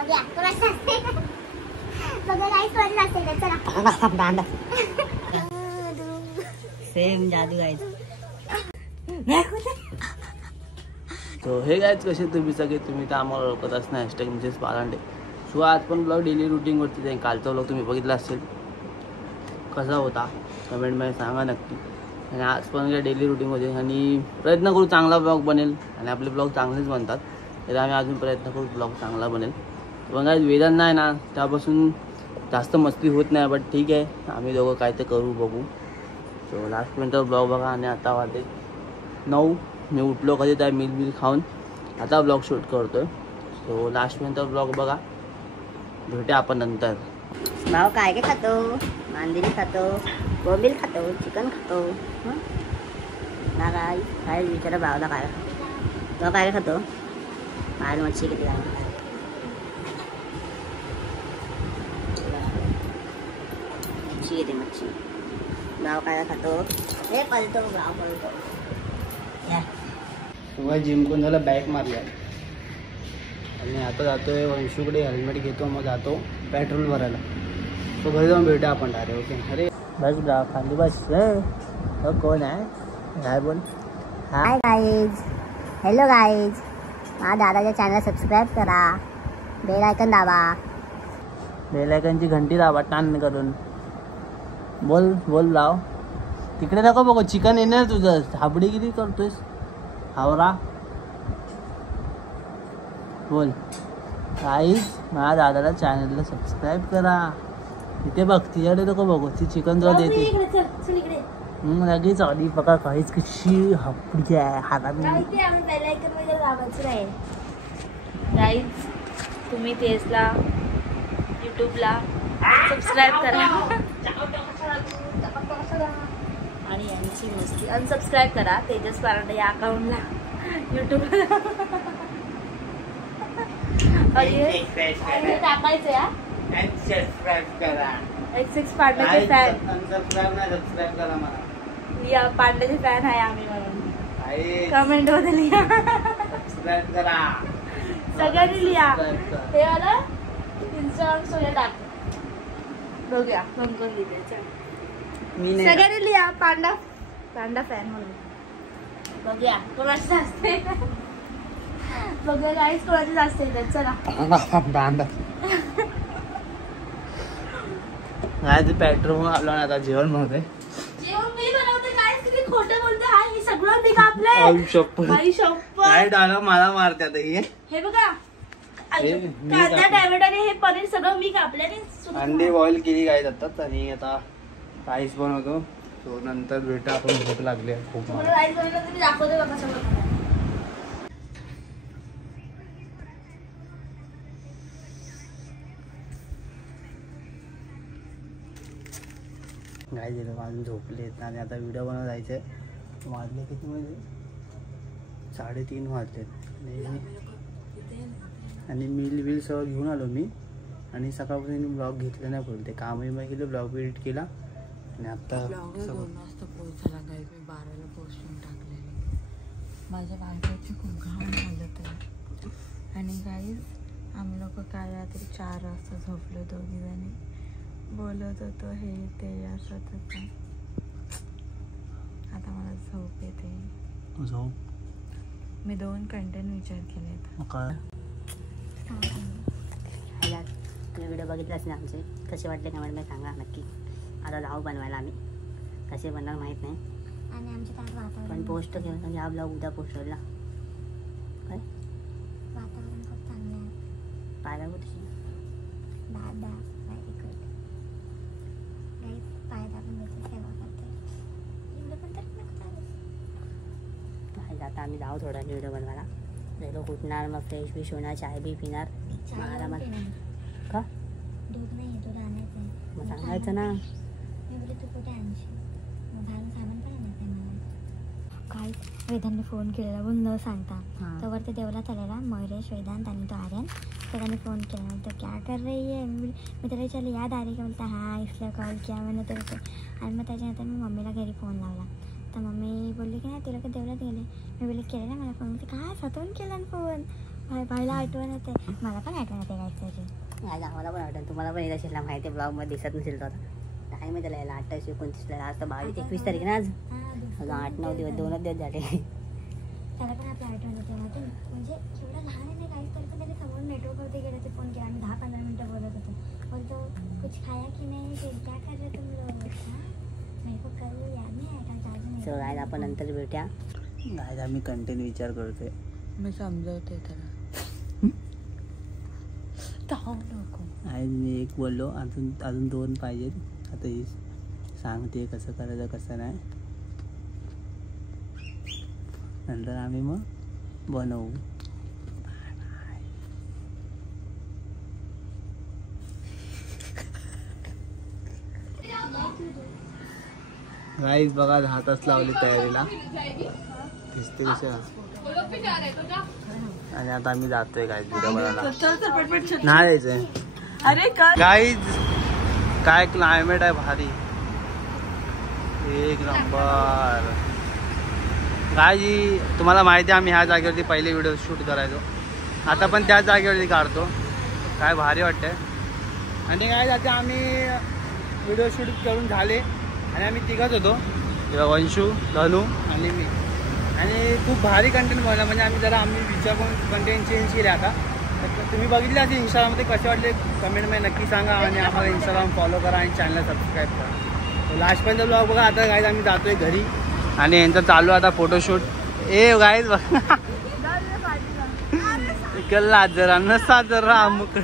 बघूया कोणाचं असते. बघा गाईस कोणाचं असते चला. सेम जादू गाईस. तो हे गाईज कसे तुम्ही सगळे तुम्ही तर आम्हाला ओळखत असणार हॅशटॅग मिसेस पालांडे. सो आज पण ब्लॉग डेली रुटीनवरती जाईल. कालचा ब्लॉग तुम्ही बघितला असेल कसा होता कमेंटमध्ये सांगा नक्की. आणि आज पण काय डेली रुटीनमध्ये आणि प्रयत्न करू चांगला ब्लॉग बनेल आणि आपले ब्लॉग चांगलेच बनतात तर आम्ही अजून प्रयत्न करू ब्लॉग चांगला बनेल. पण काय वेदन नाही ना त्यापासून जास्त मस्ती होत नाही बट ठीक आहे आम्ही दोघं काय ते करू बघू. सो लास्टपर्यंत ब्लॉग बघा. आणि आता वाजते 9. मी उठलो कधी त्या मिल खाऊन आता ब्लॉग शूट करतोय. सो लास्टपर्यंत ब्लॉग बघा. भेटूया आपण नंतर. भाऊ काय काय खातो? मांदेली खातो, बोंबील खातो, चिकन खातो. काय काय विचारा भावाला काय खातो? तो काय खातो? बाहेर मच्छी किती लागते? मच्छी येते मच्छी. भाव काय खातो? हे पलतो भाव पलतो. जिम करून झालं बॅक मारल्या आणि आता जातोय वंशूकडे हेल्मेट घेतो मग जातो पेट्रोल भरायला. तो घरी जाऊन भेटूया आपण डायरेक्ट. ओके अरे बस बा खाली बस. कोण आहे काय बोल. Hi guys, hello guys. माझ्या दादाच्या चॅनल सबस्क्राईब करा, बेल आयकन दाबा, बेल आयकनची घंटी दाबा टान करून. बोल बोल लाव तिकडे नको बघू चिकन येणार तुझं. हाबडी किती करतोयस हावरा. बोल गाईज माझ्या दादाला चॅनलला सबस्क्राईब करा. इथे बघ तिच्याकडे नको बघू ती चिकन तुला देते. लगेच आली बघा काहीच कशी हापडी आहे हातात. गाईज तुम्ही तेजला यूट्यूबला सबस्क्राईब करा आणि यांची मस्ती अनसबस्क्राईब करा तेजस पारांडे या अकाउंटला यूट्यूबला. टाकायचं या X6 पांड्याचे फॅन लिया. पांड्याचे फॅन आहे आम्ही म्हणून कमेंट मध्ये लिहा. सबस्क्राईब करा सगळ्यांनी लिहा. ते वाला इंस्टाग्राम सोया टाक बघूया कोण कोण लिहायचं. सगळ्यांनी लिहा पांडा पांडा फॅन म्हणून. बघूया कोणाचं असते. बघूया गाईस कोणाचीच असते. चला नाही पेट्रोल आलो ना आता जेवण बनवते. जेवण मी बनवते काय तुम्ही खोटं बोलते. हा हे सगळं मी कापलंय. आई शप्पथ काय डायलॉग मला मारते आता हे बघा. कांदा टॅमॅटो आणि हे पनीर सगळं मी कापले आणि अंडी बॉईल केली काय जातात. आणि आता राईस बनवतो. सो नंतर भेटा आपण. भूक लागली खूप. राईस बनवलं तुम्ही दाखवते बघा सगळं. काय झालं अजून झोपलेत आणि आता व्हिडिओ बनवून जायचं आहे. वाजले किती म्हणजे 3:30 वाजलेत. आणि मिल सगळं घेऊन आलो मी. आणि सकाळपासून ब्लॉग घेतलं नाही बोलते कामही मग केलं ब्लॉग एडिट केला. आणि आता 2 वाजता पोहोचायला गाईज. मी 12ला पोस्टिंग टाकलेली. माझ्या बायकोची खूप घाण हालत आहे. आणि गाईज आम्ही लोक काल रात्री 4 वाजता झोपलो दोघीजणी. बोलत होतो हे ते असं तसं. आता मला झोप येते. झोप मी 2 कंटेंट विचार केलेत. काय तुम्ही व्हिडिओ बघितलाच नाही आमचे कसे वाटले कमेंटमध्ये सांगा नक्की. आता जाऊ बनवायला आम्ही. कसे बनणार माहीत नाही आणि आमच्या त्यात वातावरण पण पोस्ट केलं या ब्लॉग उद्या पोस्ट होईल ना. काय वातावरण खूप चांगलं आहे. पाहायला कुठे दादा व्हेरी गुड. गाईस पायदा पण त्याची सेवा करते. एवढं पण तरी नको चालेल. आता आम्ही जाऊ थोडा व्हिडिओ बनवायला. गेलो उठणार मग फ्रेश बिश होणार चाय बी पिणार. का दूध नाही दूध आणायचं आहे. मग सांगायचं ना. मी बोलले तू कुठे आणशील. मग बाहेरून सामान पण आणायचं आहे मला. काय वेदांनी फोन केलेला बोल न सांगता. तर वरती देवला चाललेला मयुरेश वेदांत आणि तो आर्यन. सगळ्यांनी फोन केला तर क्या कर रही है. मी त्याला विचारलं याद आ रही का. बोलता हाँ इसलिए कॉल किया मैंने तेरे को. आणि मग त्याच्यानंतर मी मम्मीला घरी फोन लावला. तर मम्मी बोलली की नाही तुला का देवळात गेले. मी बोलले केलं ना मला फोन. काय स्वतःहून केला फोन. पहिला आठवण येते, मला पण आठवण येते काहीतरी. आज आम्हाला पण आठवण, तुम्हाला पण येत असेल ना माहिती आहे, ब्लॉगमध्ये दिसत नसेल तर आता टाईम आहे त्याला यायला 28 29 आज तर 21 तारीख ना, आज अजून 8-9 दिवस 2 दिवस झाले. त्याला पण आपल्या आठवण येते म्हणजे एवढं लहान आहे नाही काहीच तरी पण त्याने समोर नेटवर्कवरती गेलं ते फोन केला. आम्ही 10-15 मिनटं बोलत होतो. बोलतो कुछ खाया की नाही, फिर क्या कर रहे तुम लोग, मेरे को कल याद नाही आहे का चार्जिंग. सो आज आपण नंतर भेटूया. आज आम्ही कंटेंट विचार करतोय. मी समजवते त्याला. नको. आज मी एक बोललो, अजून 2 पाहिजेत. आता ही सांगते कसं करायचं कसं नाही, नंतर आम्ही मग बनवू. गाईस बघा 10 तास लावले तयारीला, दिसते कशा. आणि आता आम्ही जातोय गाईस व्हिडिओ बनायला. नाही जायचंय. अरे गाईज काय क्लायमेट आहे भारी, एक नंबर. गाईज तुम्हाला माहिती आहे आम्ही ह्या जागेवरती पहिले व्हिडिओ शूट करायचो, आता पण त्याच जागेवरती काढतो. काय भारी वाटतंय. आणि काय आता आम्ही व्हिडिओ शूट करून झाले आणि आम्ही तिघच होतो, वंशू, धनू आणि मी. आणि खूप भारी कंटेंट बनवला. म्हणजे आम्ही विचार करून कंटेंट चेंज केले. आता तुम्ही बघितले असेल इंस्टाग्राममध्ये कसे वाटले कमेंटमध्ये नक्की सांगा. आणि आम्हाला इंस्टाग्राम फॉलो करा आणि चॅनल सबस्क्राईब करा. लास्टपर्यंत ब्लॉग बघा. आता गाईज आम्ही जातोय घरी आणि यांचं चालू आता फोटोशूट. ए गाईज बघा इकडला जरा नसा जरा अमुक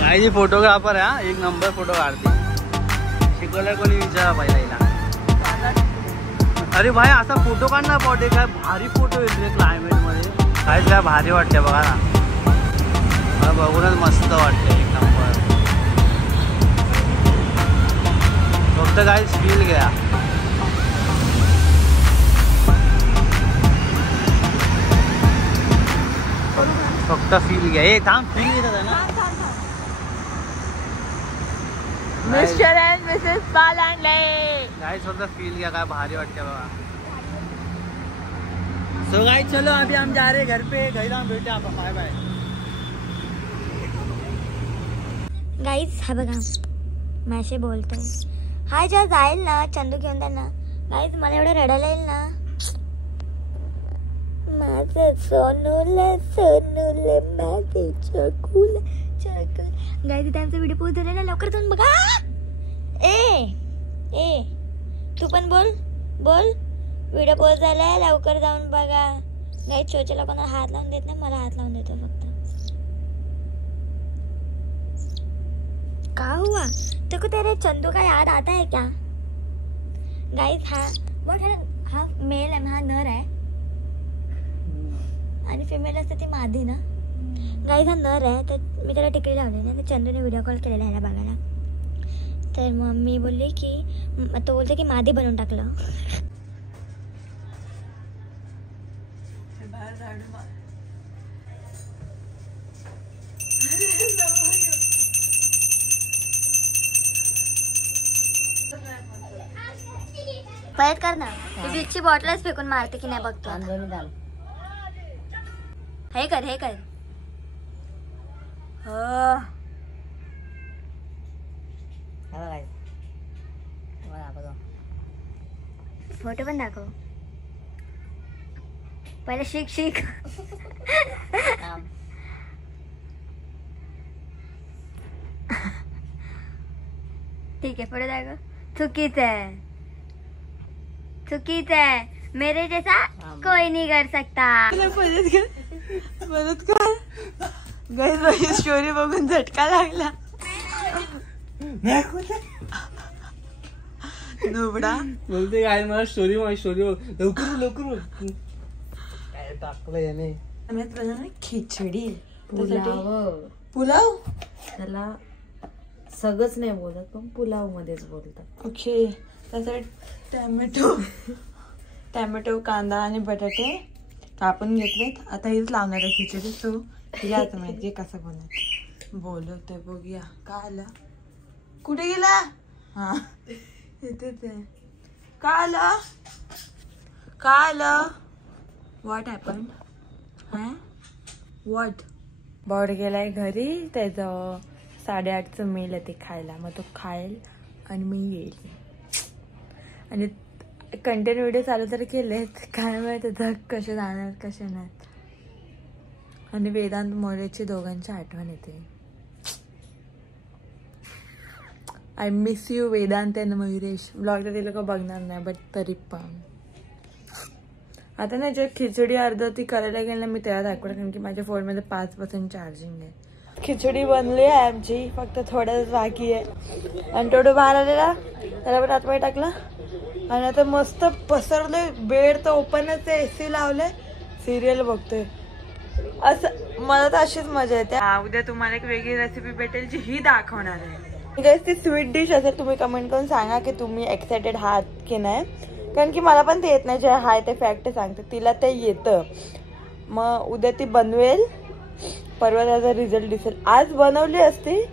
गाईजी फोटोग्राफर आहे, एक नंबर फोटो काढते. शिकवलं कोणी विचारा पहिला हिला. अरे भाई असा फोटो काढणार पडते, काय भारी फोटो येते क्लायमेट मध्ये. काय भारी वाटते बघा ना, मला बघूनच मस्त वाटते एक नंबर. फक्त गाईज फील घ्या. फक्त फील घ्या. हे थांब, फील घेतात ना. Mister and Mrs Palande. Guys फक्त फील घ्या, काय भारी वाटते बघा. सो गाइस चलो अभी हम जा रहे घर पे, घरी जाऊन भेटूया आपण. Bye bye guys. हा बघा मॅशी बोलतोय. हा जेव्हा जाईल ना चंदू घेऊन त्यांना, गाईज मला एवढं रडायला येईल ना. माझं सोनूला सोनूला माझे चकूल चकूल. गाईज त्यांचा व्हिडिओ पोस्ट झालेला, लवकर जाऊन बघा. ए तू पण बोल व्हिडिओ पोस्ट झालाय, लवकर जाऊन बघा. गाईज शोच्या लोकांना हात लावून देत नाही, मला हात लावून देतो फक्त. क्या हुआ तेको, तेरे चंदू का याद आता है क्या? गाइस हा मेल आहे, हा नर आहे आणि फिमेल असते ती मादी ना. गाइस हा नर आहे, तर मी त्याला टिकली लावली ना. तर चंदूने व्हिडिओ कॉल केलेला ह्याला बघायला. तर मग मी बोलली की, तो बोलते की मादी बनवून टाकलं. परत कर ना. बीचची बॉटलच फेकून मारते की नाही बघतो. हे कर फोटो पण दाखव. पहिले शिक ठीक आहे फोटो दाखव. चुकीच है, मेरे जैसा कोई नहीं कर सकता. मदत कर गाइस. माझी स्टोरी बघून झटका लागला. नुबडा बोलते काय मला स्टोरी लवकर काय टाकलं याने. खिचडी पुलाव त्याला सगळंच नाही बोलत, पण पुलाव मध्येच बोलतात. ओके. त्यासाठी टॅमॅटो कांदा आणि बटाटे कापून घेतलेत. आता हेच लावणार आहे खिचडी. सो तिला आता माहिती कसं बनवायचं. बोलवतोय बघूया. का आला? कुठे गेला? हा इथेच आहे. का आलं? का आलं? What happen? हा व्हॉट? बॉड गेलाय घरी. त्याचं 8:30चं मेल आहे ते खायला. मग तो खाईल आणि मी येईल. आणि कंटेंट व्हिडिओ चालू तर केलेत. काय माहिती धग कसे जाणार कसे नाही. आणि वेदांत मोरेची दोघांची आठवण येते. आय मिस यू वेदांत आणि मयुरेश. ब्लॉग तर ते लोक बघणार नाही बट तरी पण आता ना जे खिचडी अर्धा ती करायला गेली ना मी तेव्हा दाखवलं. कारण की माझ्या फोनमध्ये 5% चार्जिंग आहे. खिचडी बनली आहे आमची. फक्त थोडंच बाकी आहे. आणि तेवढं बाहेर आलेला त्याला पण आतमध्ये टाकला. आणि आता मस्त पसरले. बेड तर ओपनच आहे. AC लावले. सिरियल बघतोय. असं मला तर अशीच मजा येते. उद्या तुम्हाला एक वेगळी रेसिपी भेटेल जी ही दाखवणार आहे. ती स्वीट डिश असेल. तुम्ही कमेंट करून सांगा की तुम्ही एक्सायटेड आहात की नाही. कारण की मला पण ते येत नाही. जे हाय ते फॅक्ट सांगते. तिला ते येतं. मग उद्या ती बनवेल. परवा त्याचा रिझल्ट दिसेल. आज बनवली असती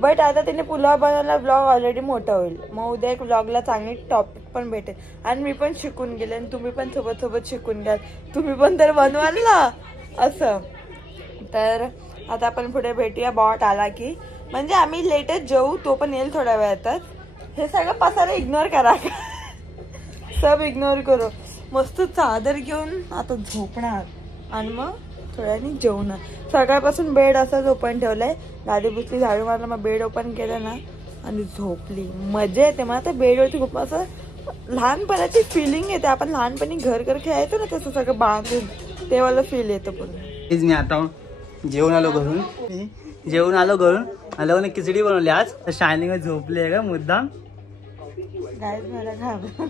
बट आता तिने पुलाव बनवला. ब्लॉग ऑलरेडी मोठा होईल. मग उद्या एक ब्लॉगला चांगली टॉपिक पण भेटेल. आणि मी पण शिकून गेले आणि तुम्ही पण सोबत सोबत शिकून घ्याल. तुम्ही पण तर बनवाल ना असं. तर आता आपण पुढे भेटूया. बॉट आला की. म्हणजे आम्ही लेटच जेऊ. तो पण येईल थोड्या वेळातच. हे सगळं पसारा इग्नोर करा. सब इग्नोर करो. मस्त चादर घेऊन आता झोपणार. आणि मग थोड्यानी जेवणार. सकाळपासून बेड असाच ओपन ठेवलाय. गाडी बुसली झाडू मारला. मग बेड ओपन केलं ना आणि झोपली. मजा येते. मला तर बेडवरती खूप असं लहानपणाची फिलिंग येते. आपण लहानपणी घर घर खेळायचो ना तसं सगळं बांधून. ते वाला फील येतं पूर्ण. मी आता जेवण आलो घरून. आलो आणि खिचडी बनवली आज. शायनिंग झोपली आहे का मुद्दाम. गायच मला घाबरत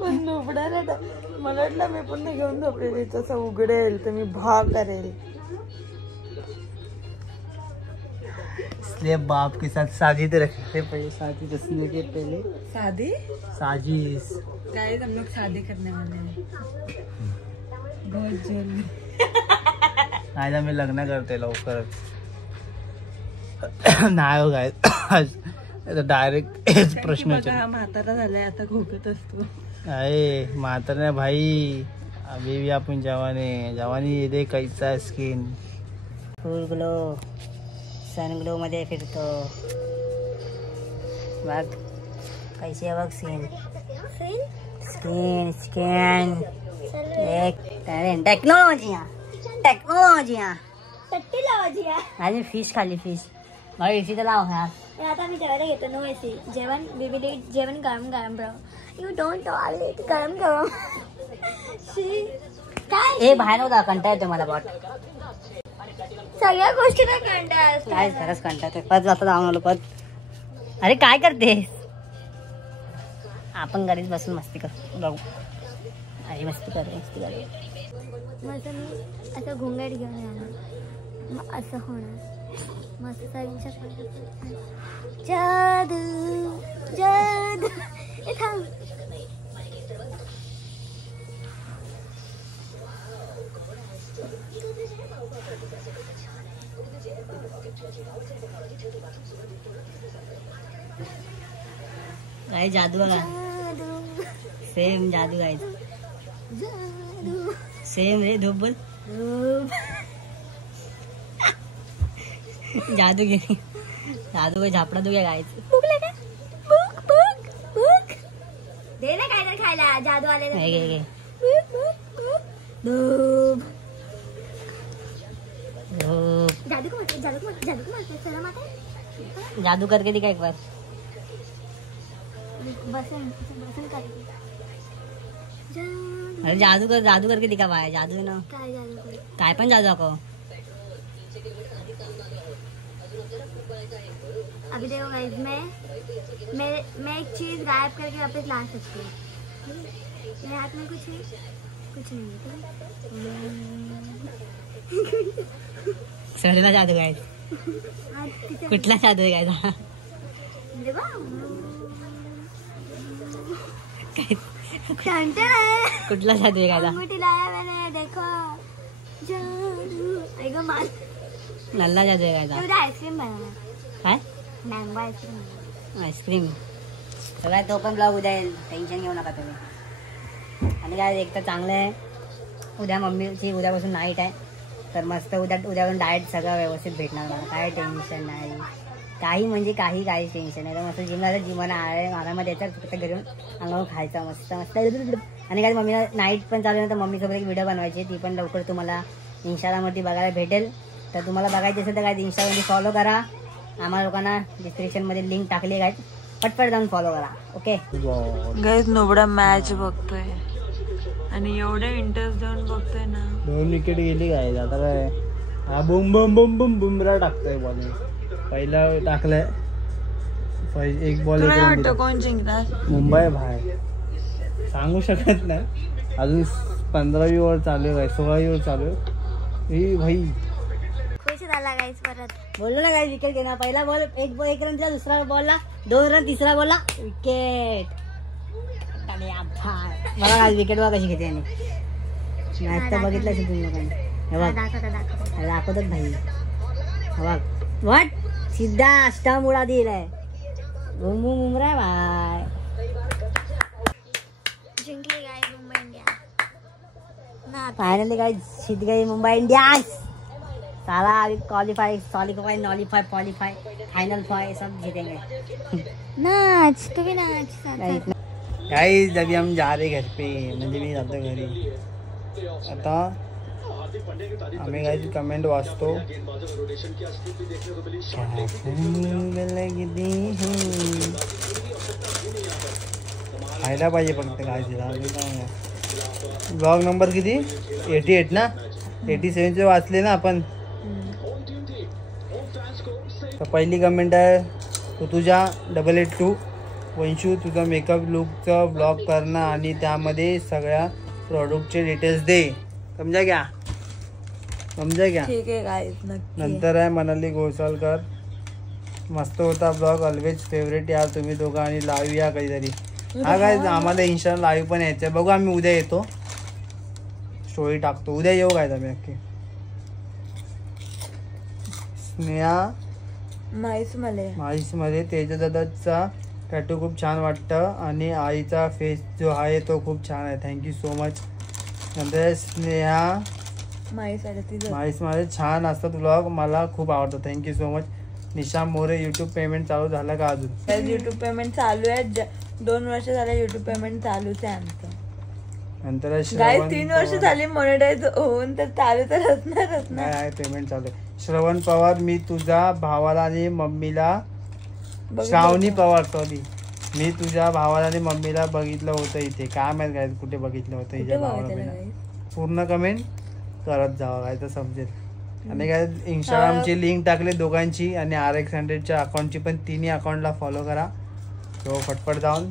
पण झोपणार आहे. मला वाटलं मी पुन्हा घेऊन झोपलेली. तसं उघडेल तर मी भा करेल. इसलिए बाप के साथ साजिद रखते पहले. साजिद रखने के पहले शादी साजिश. गाइस हम लोग शादी करने वाले हैं बहुत जल्दी. आज आम्ही लग्न करते लवकर. नाही हो गाइस. डायरेक्ट हेच प्रश्न. हा म्हातारा झालाय आता खोकत असतो. अरे म्हातारा भाई. अभी भी आपण जवानी येते. कैसा skin. Full glow sun glow मध्ये फिरतो. बघ कैसे बघ स्किन स्किन एक टेक्नॉलॉजी आज फिश खाली. फिश मला एसी तर लाव यार. आता मी जेवायला घेतो. No AC. जेवण जेवण गरम गरम ब्रो. यू डोंट टॉलरेट गरम गरम. काय ए बाहेर नव्हता. कंटाळा येतो मला. बॉट सगळ्या गोष्टी नाही कंटाळा. काय खरंच कंटाळा येतो. परत जाता जाऊन आलो परत. अरे काय करतेस. आपण घरीच बसून मस्ती कर बघू. अरे मस्ती कर. मग मी असं घुंगट घेऊन येणार. मग असं होणार. मस्त जादू जादू. थांब. काय जादू बघा. सेम जादू गाय. सेम रे. धूप बोल. जादू घे. जादू का झापडा दू गायचं. भूकले का. भूक दे ना काय तर खायला. जादू आले. जादू करके दिखा एक बार. अरे जादू करके दिखा भाई. जादू है ना. काय पण जादू दाखव. अभी देखो गाइस मैं एक चीज गायब करके वापस ला सकती हूँ. मेरे हाथ में कुछ नहीं सडला जादू गाय. कुठला जादू आहे काय. कुठला जादू आहे गायचा? अंगूठी लाया मैंने देखो जादू. ऐक माल नल्ला जादू आहे गायचा. उद्या आईस्क्रीम बनवणार. काय मँगो आईस्क्रीम. आईस्क्रीम सगळ्यात तो पण ब्लॉग उद्या येईल, टेन्शन घेऊ नका तुम्ही. आणि काय एक तर चांगलं आहे, उद्या मम्मीची उद्यापासून नाईट आहे, तर मस्त उद्यापासून डाएट सगळं व्यवस्थित भेटणार मला. काय टेन्शन नाही, काही म्हणजे काही टेन्शन नाही. तर मस्त जिमला आरामात यायचं, फक्त घरून अंगावर खायचं मस्त मस्त. आणि काय मम्मीला नाईट पण चालू आहे, तर मम्मीसोबत एक व्हिडिओ बनवायची, ती पण लवकर तुम्हाला इंस्टाग्रामवरती बघायला भेटेल. तर तुम्हाला बघायची असेल तर काय इंस्टाग्रामवरती फॉलो करा. आम्हाला लोकांना डिस्क्रिप्शनमध्ये लिंक टाकली काय, पटपट जाऊन फॉलो करा. ओके गाईज नोबडा मॅच बघतोय आणि एवढे इंटरेस्ट देऊन बघतोय ना. 2 विकेट गेली काय, आता काय हा बुम बुम बुम बुम बुमरा टाकतोय बॉलिंग. पहिला टाकलाय, एक बॉल तुला वाटतं कोण जिंकणार? मुंबई बाहेर सांगू शकत नाही. अजून 15वी ओव्हर चालू आहे, 16वी ओव्हर चालू आहे. भाई खुश झाला गाईस. परत बोललो ना काय विकेट घेणार. पहिला बॉल एक रन दिला, दुसरा बॉलला 2 रन, तिसरा बॉलला विकेट. मला काय विकेट बघा कशी घेते. मॅच तर बघितलं असेल तुम्ही लोकांनी. हे बघ दाखवतात भाई. बघ वाट सिद्धा अष्टम उडा दिलाय. मुमरा भाई जिंकली गाय मुंबई इंडिया. फायनली काय जीत गई मुंबई इंडियंस. साला अभी क्वालिफाई नॉलिफाई फाइनल सब जीतेंगे. नाच तू भी नाच. गाइस अभी हम जा रहे घर पे, म्हणजे मी जातो घरी आता. आम्ही गाइस कमेंट वाचतो. खायला पाहिजे फक्त काय. ब्लॉग नंबर किती 88 ना, 87 वाचले ना आपण. तर पहिली कमेंट आहे तुझ्या 882. वंशू तुझा मेकअप लुकचा ब्लॉग करणं आणि त्यामध्ये सगळ्या प्रोडक्टचे डिटेल्स दे. समजा घ्या. ठीक आहे गाईज नक्की. नंतर आहे मनाली घोसालकर, मस्त होता ब्लॉग, ऑलवेज फेवरेट यार तुम्ही दोघं, आणि लाईव्ह या कधीतरी. हा काय आम्हाला इंस्टा लाईव्ह पण यायचं बघू, आम्ही उद्या येतो, स्टोरी टाकतो. उद्या येऊ काय आम्ही नक्की. स्नेहा माईसमध्ये तेजदादाचा टॅटू खूप छान वाटतं आणि आईचा फेस जो आहे तो खूप छान आहे. Thank you so much. नंतर स्नेहा माईसमध्ये छान असतात ब्लॉग, मला खूप आवडतं. Thank you so much. Nisha More YouTube payment चालू झालं का अजून? यूट्यूब पेमेंट चालू आहे. 2 वर्ष झाले यूट्यूब पेमेंट चालूच आहे आमचं. नंतर 3 वर्ष झाली मॉनिटाईज होऊन, तर चालू तर असणारच ना. नाही पेमेंट चालू आहे. श्रवण पवार, मी तुझ्या भावाला आणि मम्मीला, श्रावणी पवार सॉरी, मी तुझ्या भावाला आणि मम्मीला बघितलं होतं इथे. काय माहित काय कुठे बघितलं होतं हिच्या भावाला. पूर्ण कमेंट करत जावं काय तर समजेल. आणि काय इंस्टाग्रामची लिंक टाकली दोघांची आणि RX100च्या अकाउंटची पण, तिन्ही अकाउंटला फॉलो करा. तो फटफट जाऊन.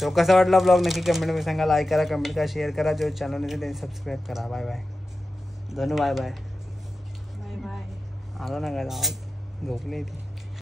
तो कसा वाटला ब्लॉग नक्की कमेंटमध्ये सांगा. लाईक करा, कमेंट करा, शेअर करा. जो चॅनल आहे त्यांनी सबस्क्राईब करा. Bye bye Dhanu. Bye bye. आला ना काय आवाज, झोपली ती.